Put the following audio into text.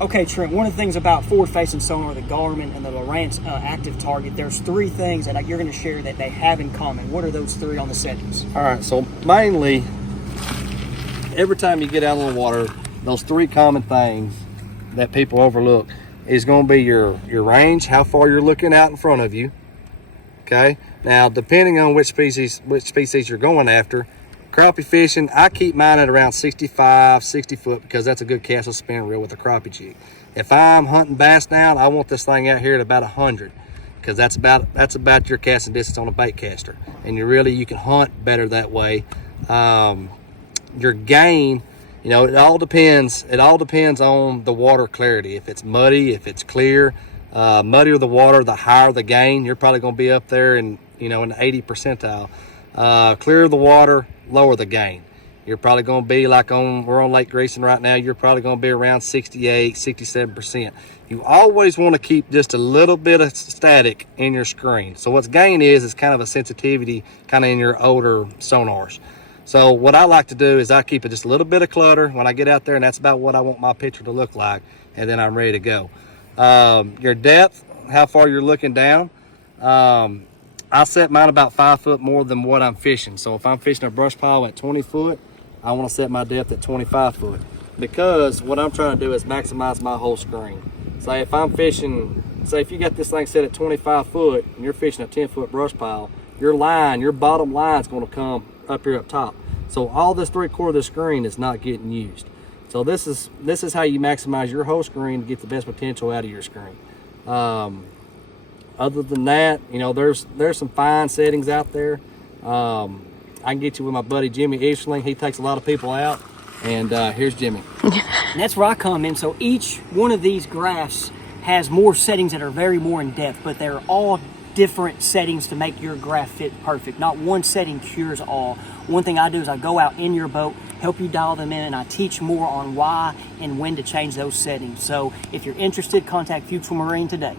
Okay, Trent, one of the things about forward-facing sonar, the Garmin and the Lowrance active target, there's 3 things that you're going to share that they have in common. What are those 3 on the settings? All right, so mainly, every time you get out of the water, those 3 common things that people overlook is going to be your range, how far you're looking out in front of you. Okay, now depending on which species you're going after, crappie fishing, I keep mine at around 65, 60 foot because that's a good cast of spinning reel with a crappie jig. If I'm hunting bass now, I want this thing out here at about 100 because that's about your casting distance on a bait caster, and you can hunt better that way. Your gain, you know, it all depends on the water clarity. If it's muddy, if it's clear, muddier the water, the higher the gain. You're probably going to be up there in the 80 percentile. Clearer the water, lower the gain. You're probably going to be like we're on Lake Grayson right now. You're probably going to be around 68, 67%. You always want to keep just a little bit of static in your screen. So what's gain is kind of a sensitivity kind of in your older sonars. So what I like to do is I keep it just a little bit of clutter when I get out there, and that's about what I want my picture to look like, and then I'm ready to go. Your depth, how far you're looking down. I set mine about 5 foot more than what I'm fishing. So if I'm fishing a brush pile at 20 foot, I want to set my depth at 25 foot because what I'm trying to do is maximize my whole screen. Say if I'm fishing, say if you got this thing set at 25 foot and you're fishing a 10 foot brush pile, your bottom line is going to come up here up top. So all this 3/4 of the screen is not getting used. So this is how you maximize your whole screen to get the best potential out of your screen. Other than that, you know, there's some fine settings out there. I can get you with my buddy Jimi Easterling. He takes a lot of people out. And here's Jimi. And that's where I come in. So each one of these graphs has more settings that are very more in depth, but they're all different settings to make your graph fit perfect. Not one setting cures all. One thing I do is I go out in your boat, help you dial them in, and I teach more on why and when to change those settings. So if you're interested, contact Futrell Marine today.